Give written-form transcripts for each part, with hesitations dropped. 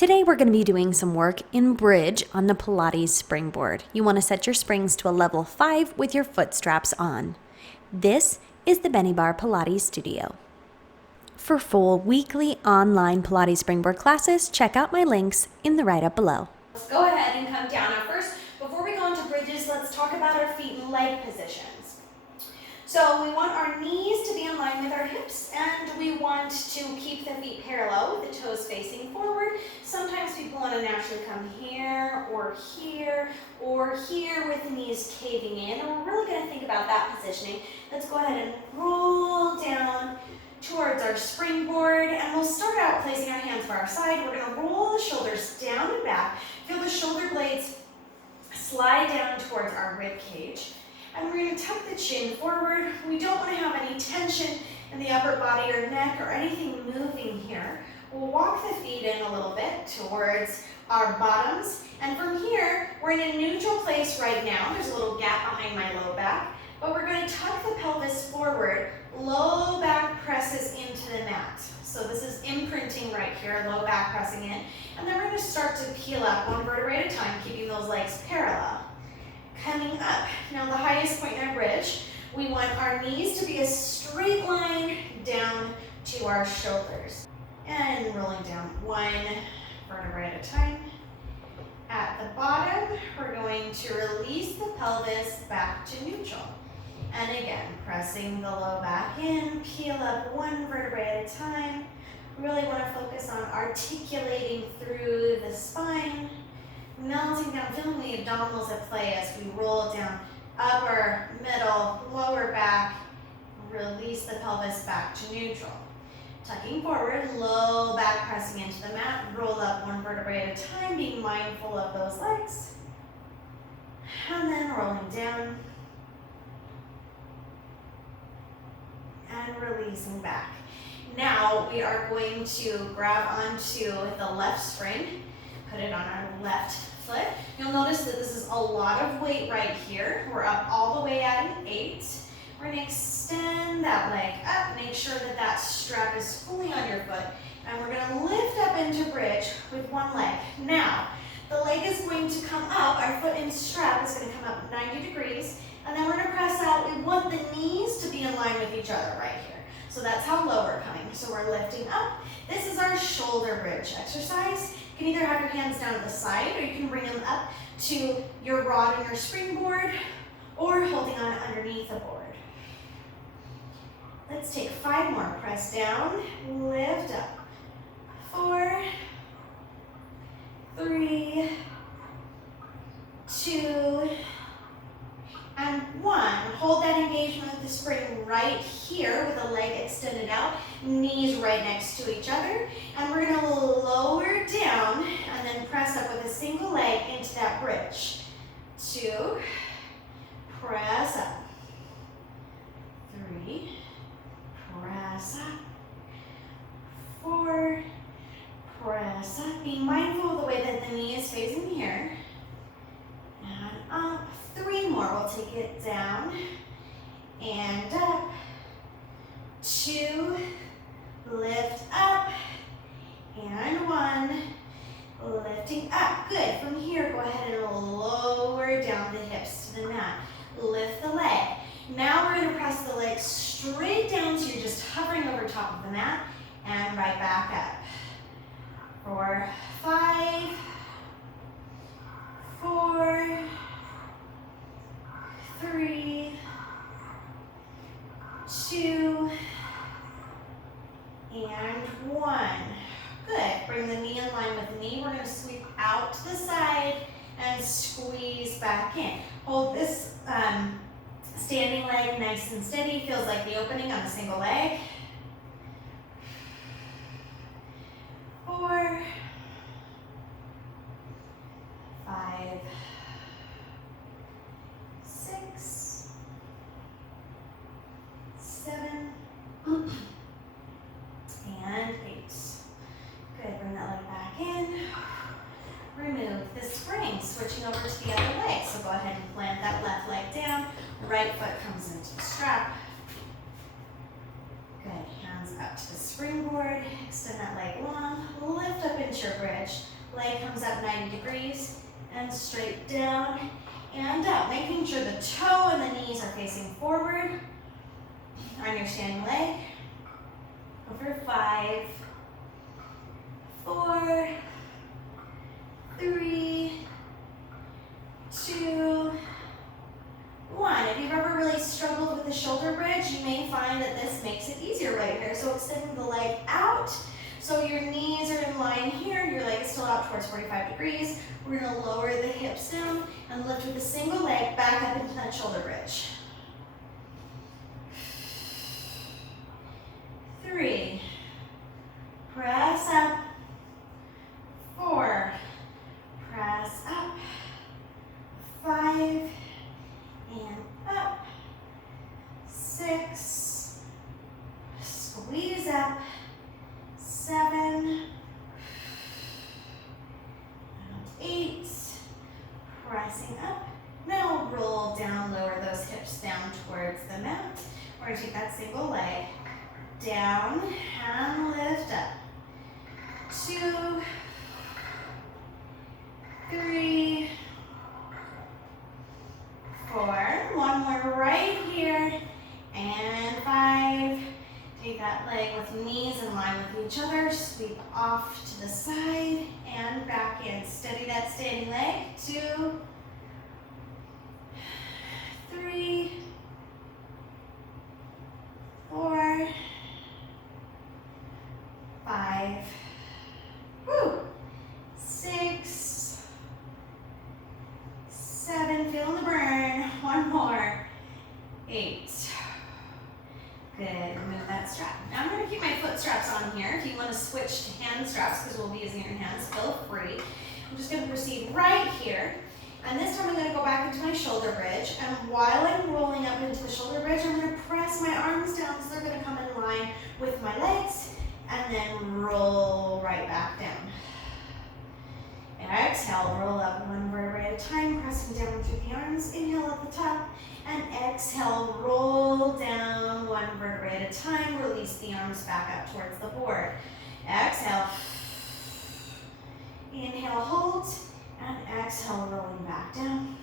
Today we're going to be doing some work in bridge on the Pilates Springboard. You want to set your springs to a level 5 with your foot straps on. This is the Benniebarre Pilates Studio. For full weekly online Pilates Springboard classes, check out my links in the write-up below. Let's go ahead and come down. Now first, before we go into bridges, let's talk about our feet and leg positions. So we want our knees to be in line with our hips, and we want to keep the feet parallel with the toes facing forward. Sometimes people want to naturally come here or here with the knees caving in, and we're really going to think about that positioning. Let's go ahead and roll down towards our springboard, and we'll start out placing our hands by our side. We're going to roll the shoulders down and back. Feel the shoulder blades slide down towards our rib cage. And we're going to tuck the chin forward. We don't want to have any tension in the upper body or neck or anything moving here. We'll walk the feet in a little bit towards our bottoms. And from here, we're in a neutral place right now. There's a little gap behind my low back. But we're going to tuck the pelvis forward. Low back presses into the mat. So this is imprinting right here, low back pressing in. And then we're going to start to peel up one vertebrae at a time, keeping those legs parallel. Coming up. Now the highest point in our bridge, we want our knees to be a straight line down to our shoulders. And rolling down one vertebrae at a time. At the bottom, we're going to release the pelvis back to neutral. And again, pressing the low back in, peel up one vertebrae at a time. Really want to focus on articulating through the spine. Melting down, feeling the abdominals at play as we roll down upper, middle, lower back. Release the pelvis back to neutral. Tucking forward, low back pressing into the mat. Roll up one vertebrae at a time, being mindful of those legs. And then rolling down. And releasing back. Now we are going to grab onto the left spring. Put it on our left foot. You'll notice that this is a lot of weight right here. We're up all the way at an 8. We're going to extend that leg up. Make sure that that strap is fully on your foot. And we're going to lift up into bridge with one leg. Now, the leg is going to come up. Our foot in strap is going to come up 90 degrees. And then we're going to press out. We want the knees to be in line with each other right here. So that's how low we're coming. So we're lifting up. This is our shoulder bridge exercise. You can either have your hands down at the side, or you can bring them up to your rod and your springboard, or holding on underneath the board. Let's take 5 more. Press down, lift up. 4, 3, 2, and 1. Hold that engagement with the spring right here with the leg extended out, knees right next to each other. And we're going to lower down and then press up with a single leg into that bridge. 2, press up. 3, press up. 4, press up. Be mindful of the way that the knee is facing here. And up. 3 more. We'll take it down and up. 2, lift up, and 1, lifting up. Good. From here, go ahead and lower down the hips to the mat. Lift the leg. Now we're going to press the leg straight down so you're just hovering over top of the mat, and right back up. 4, 5, 4, 3, 2, and 1. Good. Bring the knee in line with the knee. We're going to sweep out to the side and squeeze back in. Hold this standing leg nice and steady. Feels like the opening on a single leg. 4, 5, 6, 7, and 8. Good, bring that leg back in. Remove the spring, switching over to the other leg. So go ahead and plant that left leg down. Right foot comes into the strap. Good, hands up to the springboard. Extend that leg long. Lift up into your bridge. Leg comes up 90 degrees and straight down and up. Making sure the toe and the knees are facing forward on your standing leg. Over 5, 4, 3, 2, 1. If you've ever really struggled with the shoulder bridge, you may find that this makes it easier right here. So extending the leg out. So your knees are in line here, your leg is still out towards 45 degrees. We're going to lower the hips down and lift with a single leg back up into that shoulder bridge. 3, press up. 4, press up. 5, and up. 6, squeeze up. 7, 8, pressing up. Now roll down, lower those hips down towards the mat. We're going to take that single leg down and lift up. 2, 3, 4. One more right here. And 5. Take that leg with knees in line with each other. Sweep off to the side and back in. Steady that standing leg. 2, 3, 4, 5, 6, 7. Feeling the burn. One more. 8. Good, remove that strap. Now I'm going to keep my foot straps on here. If you want to switch to hand straps, because we'll be using your hands, feel free. I'm just going to proceed right here. And this time I'm going to go back into my shoulder bridge. And while I'm rolling up into the shoulder bridge, I'm going to press my arms down so they're going to come in line with my legs. And then roll right back down. And exhale, roll up one vertebrae at a time, pressing down through the arms. Inhale at the top. And exhale, roll down one vertebrae at a time. Release the arms back up towards the board. Exhale. Inhale, hold. And exhale, rolling back down.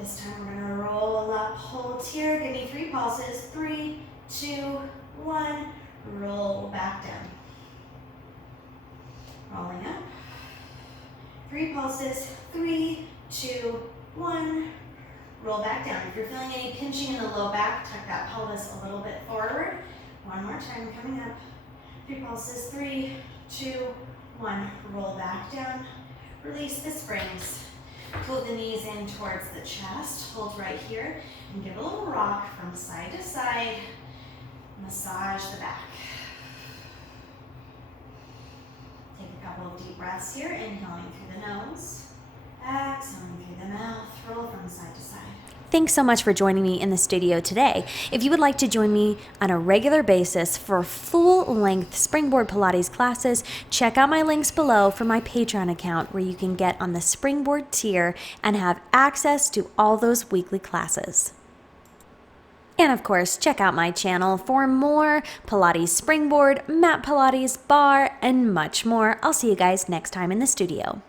This time we're going to roll up, hold here. Give me 3 pulses. 3, 2, 1. Roll back down. Rolling up. 3 pulses. 3, 2, 1. Roll back down. If you're feeling any pinching in the low back, tuck that pelvis a little bit forward. One more time, coming up. 3 pulses. 3, 2, 1. Roll back down. Release the springs. Pull the knees in towards the chest. Hold right here and give a little rock from side to side. Massage the back. Take a couple of deep breaths here, inhaling through the nose, exhaling through the mouth, roll from side to side. Thanks so much for joining me in the studio today. If you would like to join me on a regular basis for full-length Springboard Pilates classes, check out my links below for my Patreon account where you can get on the Springboard tier and have access to all those weekly classes. And of course, check out my channel for more Pilates Springboard, Mat Pilates, Barre, and much more. I'll see you guys next time in the studio.